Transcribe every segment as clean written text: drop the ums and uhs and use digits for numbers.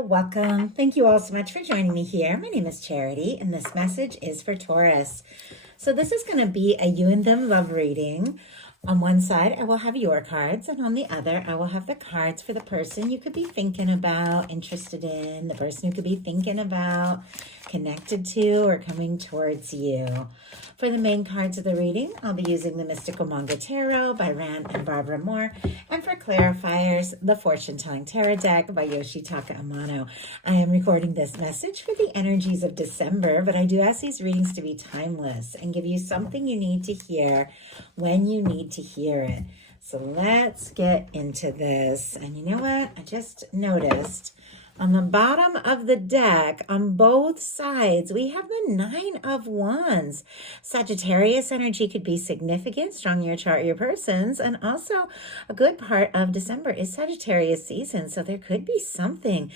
welcome. Thank you all so much for joining me here. My name is Charity, and this message is for Taurus. So this is going to be a you and them love reading. On one side, I will have your cards, and on the other, I will have the cards for the person you could be thinking about, interested in, the person you could be thinking about, connected to, or coming towards you. For the main cards of the reading, I'll be using the Mystical Manga Tarot by Rann and Barbara Moore, and for clarifiers, the Fortune Telling Tarot deck by Yoshitaka Amano. I am recording this message for the energies of December, but I do ask these readings to be timeless and give you something you need to hear when you need to hear it. So let's get into this. And you know what? I just noticed on the bottom of the deck, on both sides, we have the Nine of Wands. Sagittarius energy could be significant, strong in your chart, your persons, and also a good part of December is Sagittarius season. So there could be something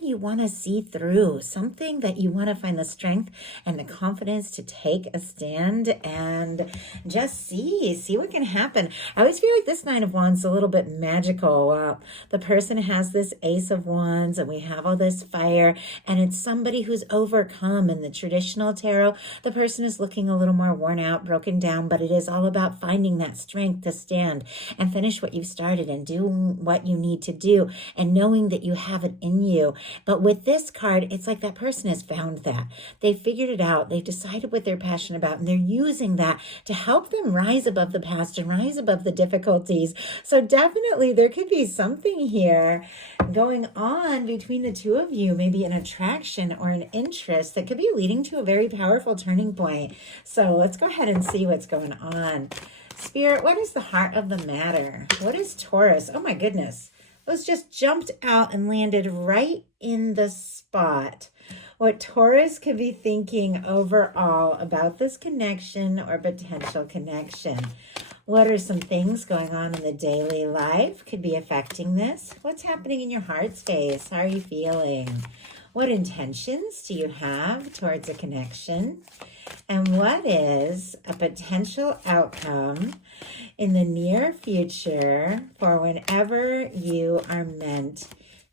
you want to see through, something that you want to find the strength and the confidence to take a stand and just see what can happen. I always feel like this Nine of Wands is a little bit magical. The person has this Ace of Wands, and we have all this fire, and it's somebody who's overcome. In the traditional tarot, the person is looking a little more worn out, broken down, but it is all about finding that strength to stand and finish what you've started and do what you need to do and knowing that you have it in you. But with this card, it's like that person has found that. They figured it out. They've decided what they're passionate about, and they're using that to help them rise above the past and rise above the difficulties. So definitely there could be something here going on between the two of you, maybe an attraction or an interest that could be leading to a very powerful turning point. So let's go ahead and see what's going on. Spirit, what is the heart of the matter? What is Taurus? Oh my goodness. Those just jumped out and landed right in the spot. What Taurus could be thinking overall about this connection or potential connection. What are some things going on in the daily life could be affecting this? What's happening in your heart space? How are you feeling? What intentions do you have towards a connection? And what is a potential outcome in the near future for whenever you are meant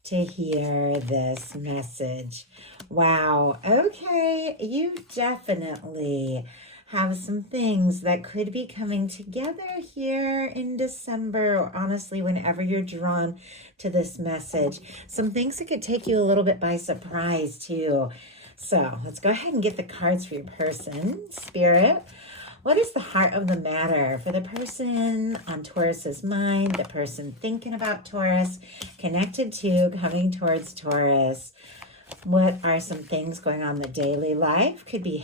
to hear this message? Wow. Okay. You definitely have some things that could be coming together here in December, or honestly, whenever you're drawn to this message. Some things that could take you a little bit by surprise too. So let's go ahead and get the cards for your person. Spirit, what is the heart of the matter for the person on Taurus's mind, the person thinking about Taurus, connected to, coming towards Taurus? What are some things going on in the daily life? Could be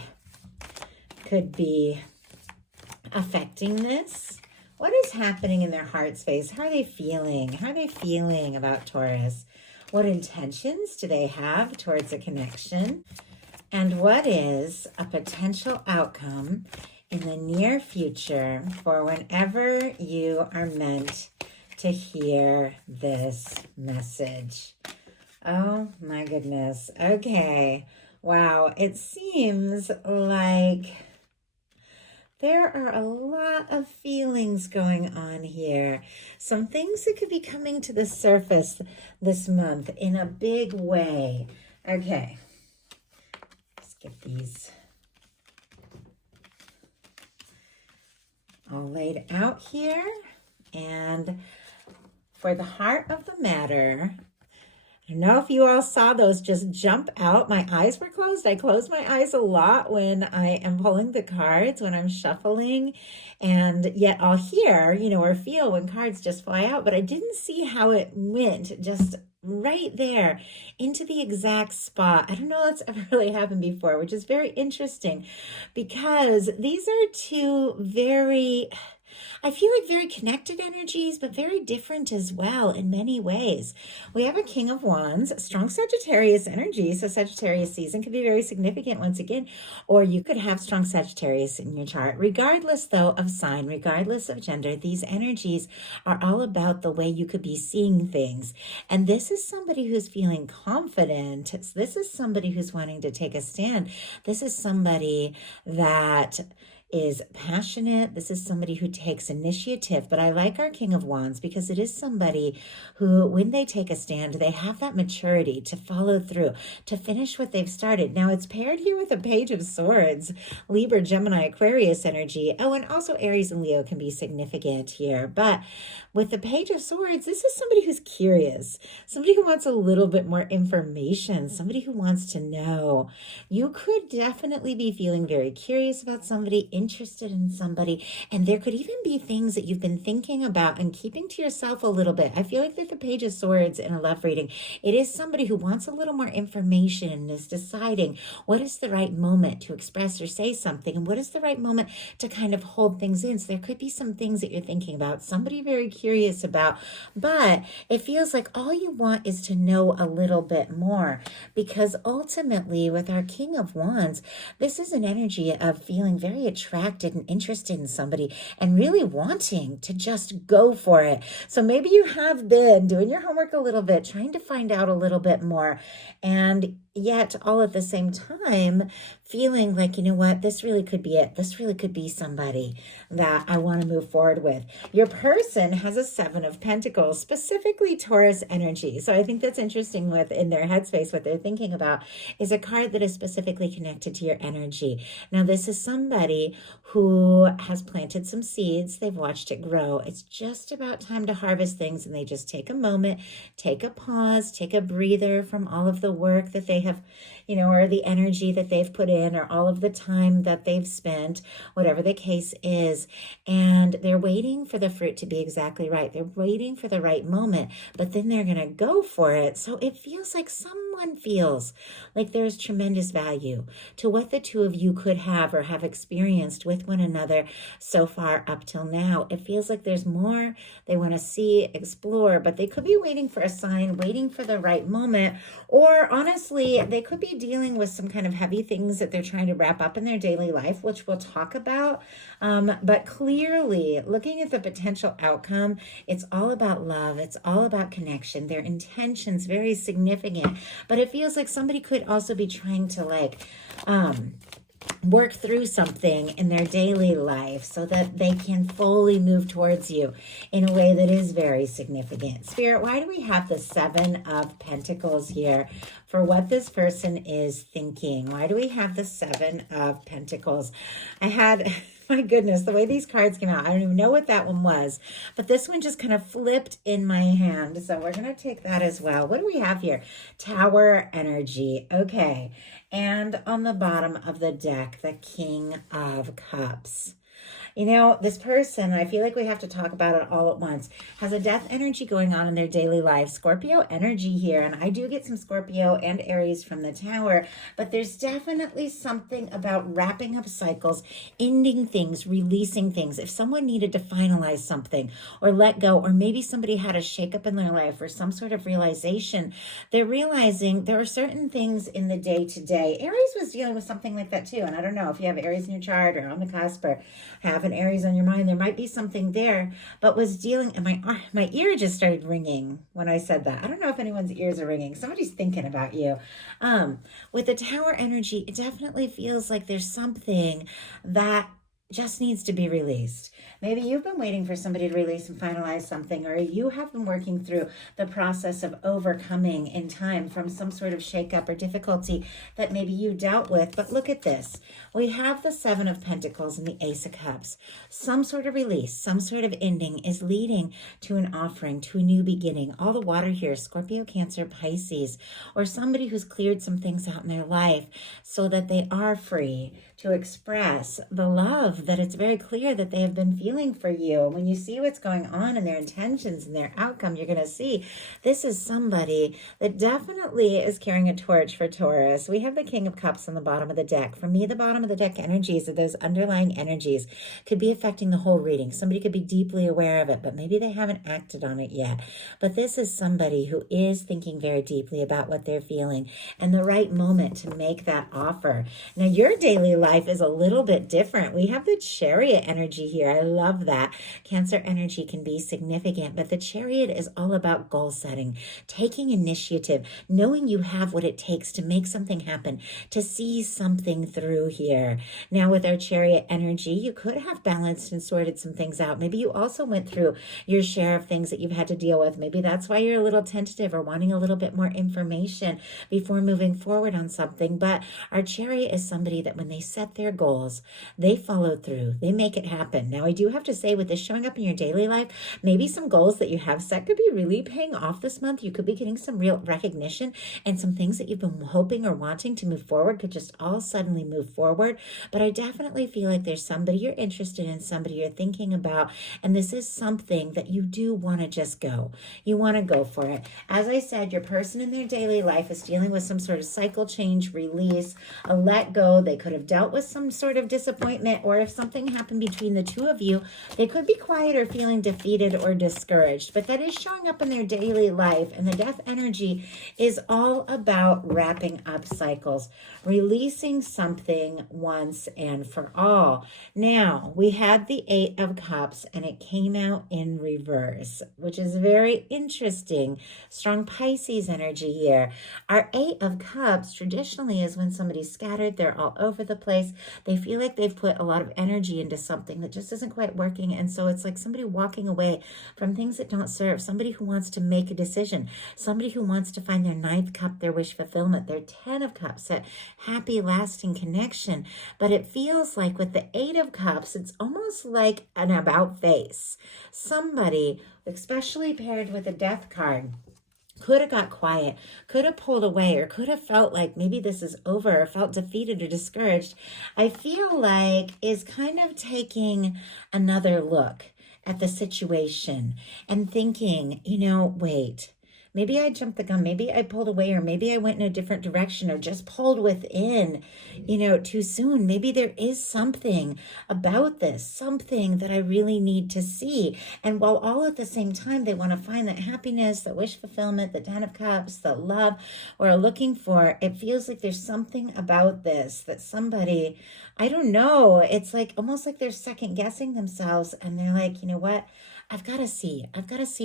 affecting this. What is happening in their heart space? How are they feeling? How are they feeling about Taurus? What intentions do they have towards a connection? And what is a potential outcome in the near future for whenever you are meant to hear this message? Oh my goodness. Okay. Wow. It seems like there are a lot of feelings going on here. Some things that could be coming to the surface this month in a big way. Okay. Let's get these all laid out here. And for the heart of the matter, I don't know if you all saw those just jump out. My eyes were closed. I close my eyes a lot when I am pulling the cards, when I'm shuffling, and yet I'll hear, or feel when cards just fly out, but I didn't see how it went just right there into the exact spot. I don't know if that's ever really happened before, which is very interesting because these are two I feel like very connected energies, but very different as well in many ways. We have a King of Wands, strong Sagittarius energy. So Sagittarius season could be very significant once again, or you could have strong Sagittarius in your chart. Regardless though of sign, regardless of gender, these energies are all about the way you could be seeing things. And this is somebody who's feeling confident. This is somebody who's wanting to take a stand. This is somebody that is passionate. This is somebody who takes initiative, but I like our King of Wands because it is somebody who, when they take a stand, they have that maturity to follow through, to finish what they've started. Now, it's paired here with a Page of Swords, Libra, Gemini, Aquarius energy. Oh, and also Aries and Leo can be significant here. But with the Page of Swords, this is somebody who's curious, somebody who wants a little bit more information, somebody who wants to know. You could definitely be feeling very curious about somebody, interested in somebody, and there could even be things that you've been thinking about and keeping to yourself a little bit. I feel like that the Page of Swords in a love reading, it is somebody who wants a little more information and is deciding what is the right moment to express or say something, and what is the right moment to kind of hold things in. So there could be some things that you're thinking about, somebody very curious about, but it feels like all you want is to know a little bit more, because ultimately with our King of Wands, this is an energy of feeling very attracted and interested in somebody and really wanting to just go for it. So maybe you have been doing your homework a little bit, trying to find out a little bit more, and yet all at the same time feeling like, you know what, this really could be it. This really could be somebody that I want to move forward with. Your person has a 7 of Pentacles, specifically Taurus energy. So I think that's interesting with in their headspace, what they're thinking about is a card that is specifically connected to your energy. Now, this is somebody who has planted some seeds. They've watched it grow. It's just about time to harvest things, and they just take a moment, take a pause, take a breather from all of the work that they have, you know, or the energy that they've put in, or all of the time that they've spent, whatever the case is. And they're waiting for the fruit to be exactly right. They're waiting for the right moment, but then they're going to go for it. So it feels like someone feels like there's tremendous value to what the two of you could have or have experienced with one another so far up till now. It feels like there's more they want to see, explore, but they could be waiting for a sign, waiting for the right moment, or honestly, they could be dealing with some kind of heavy things that they're trying to wrap up in their daily life, which we'll talk about. But clearly, looking at the potential outcome, it's all about love. It's all about connection. Their intentions very significant, but it feels like somebody could also be trying to work through something in their daily life so that they can fully move towards you in a way that is very significant. Spirit, why do we have the 7 of Pentacles here for what this person is thinking? Why do we have the 7 of Pentacles? I had... My goodness, the way these cards came out, I don't even know what that one was, but this one just kind of flipped in my hand. So we're going to take that as well. What do we have here? Tower energy. Okay. And on the bottom of the deck, the King of Cups. You know, this person, I feel like we have to talk about it all at once, has a death energy going on in their daily life. Scorpio energy here, and I do get some Scorpio and Aries from the Tower, but there's definitely something about wrapping up cycles, ending things, releasing things. If someone needed to finalize something or let go, or maybe somebody had a shakeup in their life or some sort of realization, they're realizing there are certain things in the day-to-day. Aries was dealing with something like that too, and I don't know if you have Aries in your chart or on the cusp or have an Aries on your mind, there might be something there, but was dealing, and my ear just started ringing when I said that. I don't know if anyone's ears are ringing. Somebody's thinking about you. With the Tower energy, it definitely feels like there's something that just needs to be released. Maybe you've been waiting for somebody to release and finalize something, or you have been working through the process of overcoming in time from some sort of shakeup or difficulty that maybe you dealt with. But look at this. We have the 7 of Pentacles and the Ace of Cups. Some sort of release, some sort of ending is leading to an offering, to a new beginning. All the water here, Scorpio, Cancer, Pisces, or somebody who's cleared some things out in their life so that they are free to express the love that it's very clear that they have been feeling for you. When you see what's going on and their intentions and their outcome, you're going to see this is somebody that definitely is carrying a torch for Taurus. We have the King of Cups on the bottom of the deck. For me, the bottom of the deck energies of those underlying energies could be affecting the whole reading. Somebody could be deeply aware of it, but maybe they haven't acted on it yet. But this is somebody who is thinking very deeply about what they're feeling and the right moment to make that offer. Now, your daily life is a little bit different. We have have the Chariot energy here. I love that. Cancer energy can be significant, but the Chariot is all about goal setting, taking initiative, knowing you have what it takes to make something happen, to see something through here. Now, with our Chariot energy, you could have balanced and sorted some things out. Maybe you also went through your share of things that you've had to deal with. Maybe that's why you're a little tentative or wanting a little bit more information before moving forward on something. But our Chariot is somebody that when they set their goals, they follow through, they make it happen. Now, I do have to say, with this showing up in your daily life, maybe some goals that you have set could be really paying off this month. You could be getting some real recognition, and some things that you've been hoping or wanting to move forward could just all suddenly move forward. But I definitely feel like there's somebody you're interested in, somebody you're thinking about, and this is something that you do want to just go. You want to go for it. As I said, your person in their daily life is dealing with some sort of cycle change, release, a let go. They could have dealt with some sort of disappointment, or if something happened between the two of you, they could be quiet or feeling defeated or discouraged. But that is showing up in their daily life, and the Death energy is all about wrapping up cycles, releasing something once and for all. Now, we had the Eight of Cups, and it came out in reverse, which is very interesting. Strong Pisces energy here. Our Eight of Cups traditionally is when somebody's scattered, they're all over the place. They feel like they've put a lot of energy into something that just isn't quite working. And so it's like somebody walking away from things that don't serve, somebody who wants to make a decision, somebody who wants to find their ninth cup, their wish fulfillment, their 10 of Cups, that happy, lasting connection. But it feels like with the Eight of Cups, it's almost like an about face. Somebody, especially paired with a Death card, could have got quiet, could have pulled away, or could have felt like maybe this is over, or felt defeated or discouraged. I feel like is kind of taking another look at the situation and thinking, wait, maybe I jumped the gun, maybe I pulled away, or maybe I went in a different direction, or just pulled within, too soon. Maybe there is something about this, something that I really need to see. And while all at the same time, they want to find that happiness, that wish fulfillment, the 10 of Cups, the love we're looking for, it feels like there's something about this that somebody, I don't know, it's like almost like they're second guessing themselves, and they're like, you know what? I've got to see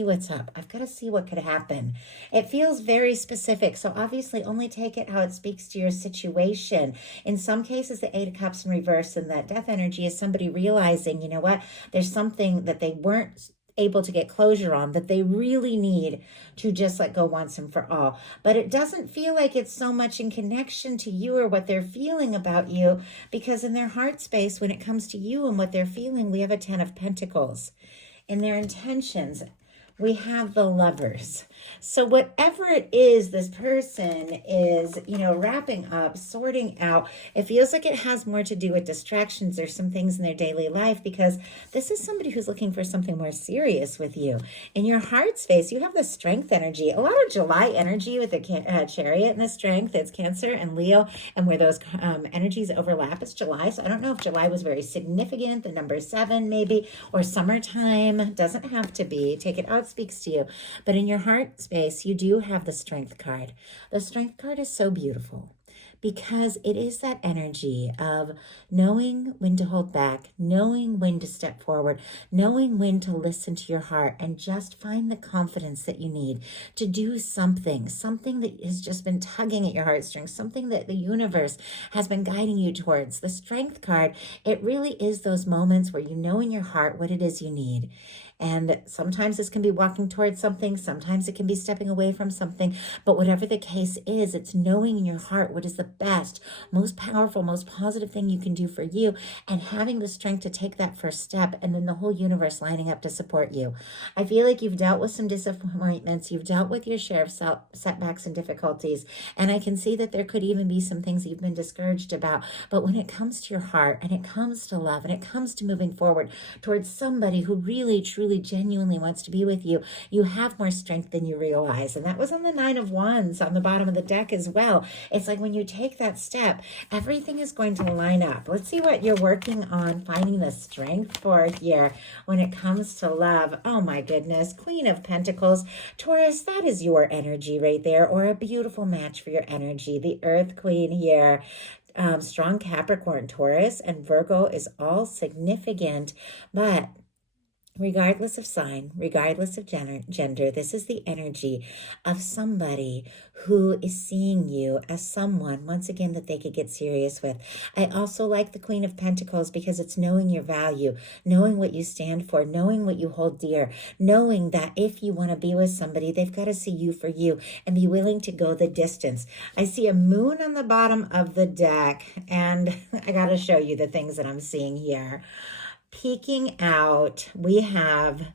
what's up. I've got to see what could happen. It feels very specific. So obviously only take it how it speaks to your situation. In some cases, the Eight of Cups in reverse and that Death energy is somebody realizing, you know what, there's something that they weren't able to get closure on that they really need to just let go once and for all. But it doesn't feel like it's so much in connection to you or what they're feeling about you, because in their heart space, when it comes to you and what they're feeling, we have a 10 of Pentacles. In their intentions, we have the Lovers. So whatever it is this person is, wrapping up, sorting out, it feels like it has more to do with distractions or some things in their daily life, because this is somebody who's looking for something more serious with you. In your heart space, you have the Strength energy, a lot of July energy with the Chariot and the Strength. It's Cancer and Leo, and where those energies overlap, it's July. So I don't know if July was very significant, the number 7 maybe, or summertime. Doesn't have to be. Take it out, speaks to you. But in your heart space, you do have the Strength card. The Strength card is so beautiful because it is that energy of knowing when to hold back, knowing when to step forward, knowing when to listen to your heart, and just find the confidence that you need to do something that has just been tugging at your heartstrings, something that the universe has been guiding you towards. The Strength card, it really is those moments where you know in your heart what it is you need. And sometimes this can be walking towards something. Sometimes it can be stepping away from something. But whatever the case is, it's knowing in your heart what is the best, most powerful, most positive thing you can do for you, and having the strength to take that first step, and then the whole universe lining up to support you. I feel like you've dealt with some disappointments. You've dealt with your share of setbacks and difficulties. And I can see that there could even be some things that you've been discouraged about. But when it comes to your heart, and it comes to love, and it comes to moving forward towards somebody who really, truly, genuinely wants to be with you, you have more strength than you realize. And that was on the 9 of Wands on the bottom of the deck as well. It's like when you take that step, everything is going to line up. Let's see what you're working on finding the strength for here when it comes to love. Oh my goodness. Queen of Pentacles. Taurus, that is your energy right there, or a beautiful match for your energy. The Earth Queen here. strong Capricorn, Taurus, and Virgo is all significant, but regardless of sign, regardless of gender, this is the energy of somebody who is seeing you as someone, once again, that they could get serious with. I also like the Queen of Pentacles because it's knowing your value, knowing what you stand for, knowing what you hold dear, knowing that if you want to be with somebody, they've got to see you for you and be willing to go the distance. I see a moon on the bottom of the deck, and I got to show you the things that I'm seeing here. Peeking out, we have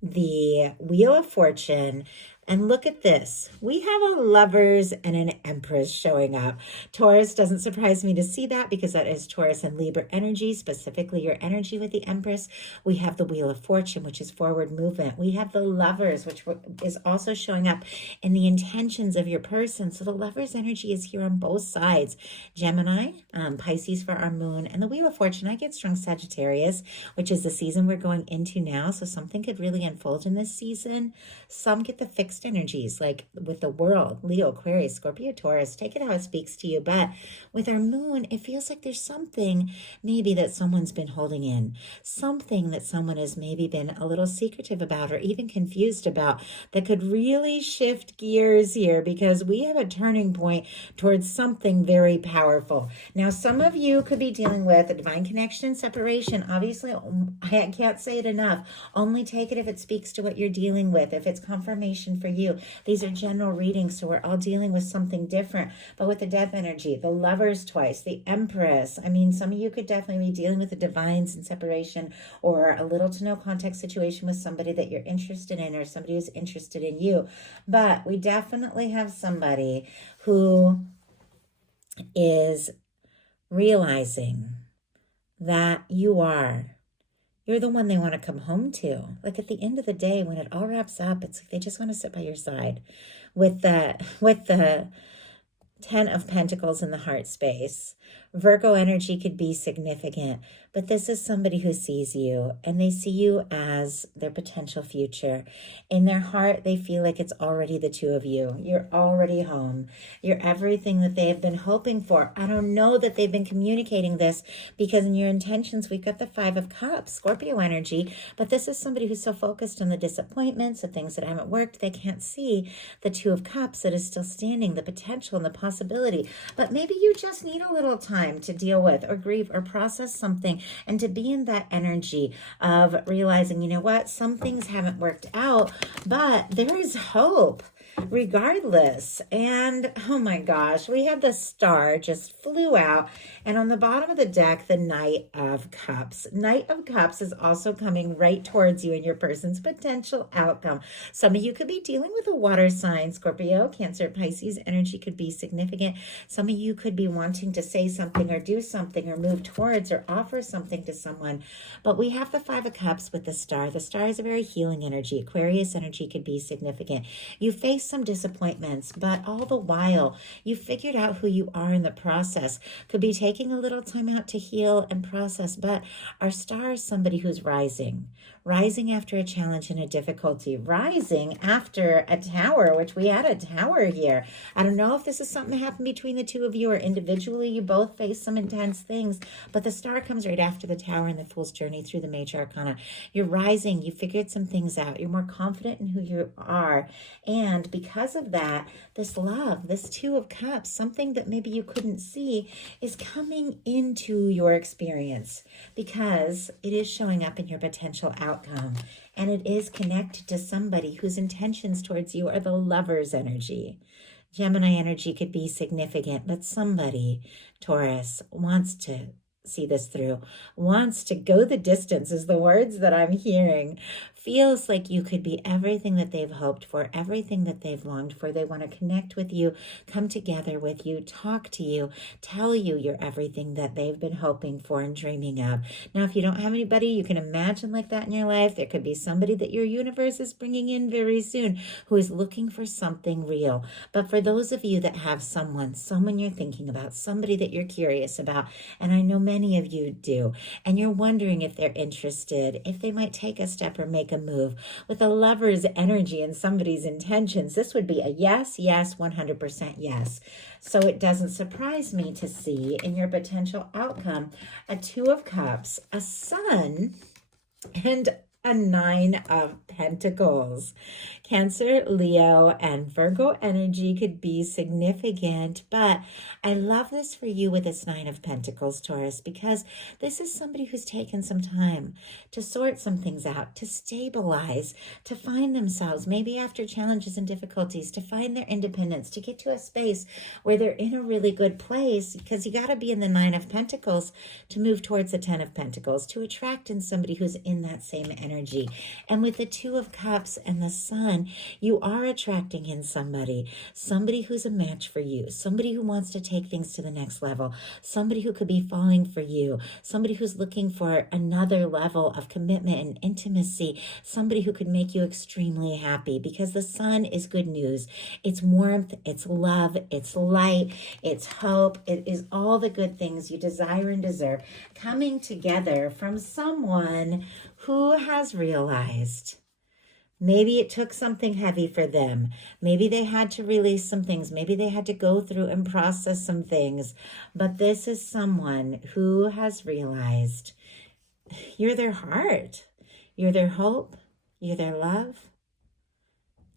the Wheel of Fortune. And look at this. We have a Lovers and an Empress showing up. Taurus, doesn't surprise me to see that because that is Taurus and Libra energy, specifically your energy with the Empress. We have the Wheel of Fortune, which is forward movement. We have the Lovers, which is also showing up in the intentions of your person. So the Lovers energy is here on both sides. Gemini, Pisces for our moon, and the Wheel of Fortune. I get strong Sagittarius, which is the season we're going into now. So something could really unfold in this season. Some get the fixed energies, like with the World, Leo, Aquarius, Scorpio, Taurus. Take it how it speaks to you. But with our moon, it feels like there's something maybe that someone's been holding in, something that someone has maybe been a little secretive about or even confused about that could really shift gears here, because we have a turning point towards something very powerful. Now, some of you could be dealing with a divine connection and separation. Obviously, I can't say it enough. Only take it if it speaks to what you're dealing with, if it's confirmation for you. These are general readings, so we're all dealing with something different. But with the Death energy, the Lovers twice, the Empress, I mean, some of you could definitely be dealing with the divines and separation, or a little to no contact situation with somebody that you're interested in, or somebody who's interested in you. But we definitely have somebody who is realizing that you're the one they want to come home to. Like at the end of the day, when it all wraps up, it's like they just want to sit by your side. With the 10 of Pentacles in the heart space, Virgo energy could be significant, but this is somebody who sees you and they see you as their potential future. In their heart, they feel like it's already the two of you. You're already home. You're everything that they have been hoping for. I don't know that they've been communicating this, because in your intentions, we've got the 5 of Cups, Scorpio energy, but this is somebody who's so focused on the disappointments, the things that haven't worked, they can't see the 2 of Cups that is still standing, the potential and the possibility. But maybe you just need a little time to deal with or grieve or process something, and to be in that energy of realizing, you know what, some things haven't worked out, but there is hope regardless. And oh my gosh, we had the Star just flew out, and on the bottom of the deck, the Knight of Cups. Knight of Cups is also coming right towards you and your person's potential outcome. Some of you could be dealing with a water sign, Scorpio, Cancer, Pisces energy could be significant. Some of you could be wanting to say something or do something or move towards or offer something to someone. But we have the 5 of Cups with the Star. The Star is a very healing energy. Aquarius energy could be significant. You face some disappointments, but all the while you figured out who you are in the process. Could be taking a little time out to heal and process, but our Star is somebody who's rising after a challenge and a difficulty, rising after a tower, which we had a tower here. I don't know if this is something that happened between the two of you or individually you both face some intense things, but the Star comes right after the tower in the Fool's journey through the major arcana. You're rising, you figured some things out, you're more confident in who you are, and because of that, this love, this 2 of Cups, something that maybe you couldn't see, is coming into your experience because it is showing up in your potential outcome, and it is connected to somebody whose intentions towards you are the Lovers energy. Gemini energy could be significant, but somebody, Taurus, wants to see this through, wants to go the distance is the words that I'm hearing. Feels like you could be everything that they've hoped for, everything that they've longed for. They want to connect with you, come together with you, talk to you, tell you you're everything that they've been hoping for and dreaming of. Now, if you don't have anybody you can imagine like that in your life, there could be somebody that your universe is bringing in very soon who is looking for something real. But for those of you that have someone you're thinking about, somebody that you're curious about, and I know many of you do, and you're wondering if they're interested, if they might take a step or make make a move. With a lover's energy and somebody's intentions, this would be a yes, yes, 100% yes. So it doesn't surprise me to see in your potential outcome a Two of Cups, a Sun, and a Nine of Pentacles. Cancer, Leo, and Virgo energy could be significant, but I love this for you with this Nine of Pentacles, Taurus, because this is somebody who's taken some time to sort some things out, to stabilize, to find themselves, maybe after challenges and difficulties, to find their independence, to get to a space where they're in a really good place, because you got to be in the Nine of Pentacles to move towards the Ten of Pentacles, to attract in somebody who's in that same energy. And with the Two of Cups and the Sun, you are attracting in somebody who's a match for you, somebody who wants to take things to the next level, somebody who could be falling for you, somebody who's looking for another level of commitment and intimacy, somebody who could make you extremely happy, because the Sun is good news. It's warmth, it's love, it's light, it's hope. It is all the good things you desire and deserve coming together from someone who has realized maybe it took something heavy for them. Maybe they had to release some things. Maybe they had to go through and process some things. But this is someone who has realized you're their heart. You're their hope. You're their love.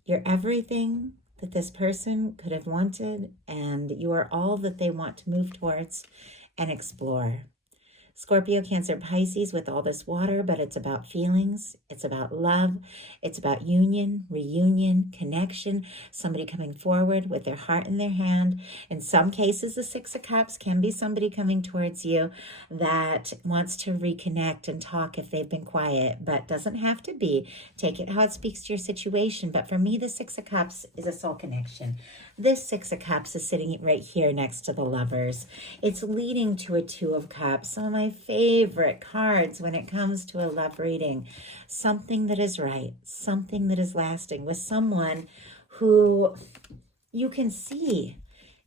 You're everything that this person could have wanted. And you are all that they want to move towards and explore. Scorpio, Cancer, Pisces with all this water, but it's about feelings. It's about love. It's about union, reunion, connection, somebody coming forward with their heart in their hand. In some cases, the Six of Cups can be somebody coming towards you that wants to reconnect and talk if they've been quiet, but doesn't have to be. Take it how it speaks to your situation. But for me, the Six of Cups is a soul connection. This Six of Cups is sitting right here next to the Lovers. It's leading to a Two of Cups. Some of my favorite cards when it comes to a love reading. Something that is right, something that is lasting with someone who you can see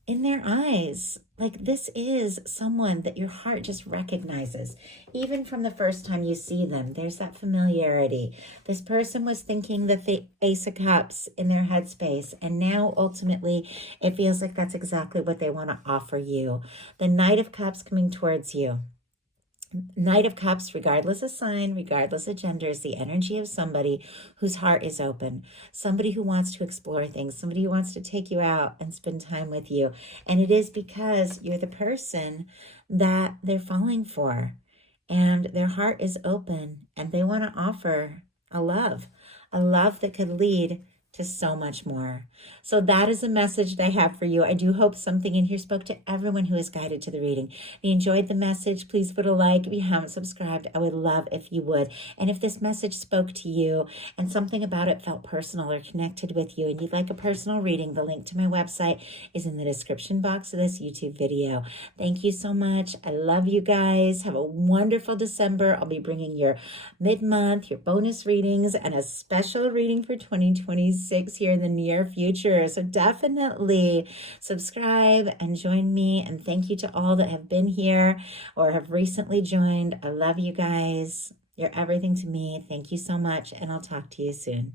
in their eyes. Like, this is someone that your heart just recognizes. Even from the first time you see them, there's that familiarity. This person was thinking that the Ace of Cups in their headspace, and now ultimately it feels like that's exactly what they want to offer you. The Knight of Cups coming towards you. Knight of Cups, regardless of sign, regardless of gender, is the energy of somebody whose heart is open, somebody who wants to explore things, somebody who wants to take you out and spend time with you. And it is because you're the person that they're falling for, and their heart is open, and they want to offer a love that could lead to so much more. So that is a message that I have for you. I do hope something in here spoke to everyone who is guided to the reading. If you enjoyed the message, please put a like. If you haven't subscribed, I would love if you would. And if this message spoke to you and something about it felt personal or connected with you and you'd like a personal reading, the link to my website is in the description box of this YouTube video. Thank you so much. I love you guys. Have a wonderful December. I'll be bringing your mid-month, your bonus readings, and a special reading for 2026 here in the near future. So definitely subscribe and join me. And thank you to all that have been here or have recently joined. I love you guys. You're everything to me. Thank you so much. And I'll talk to you soon.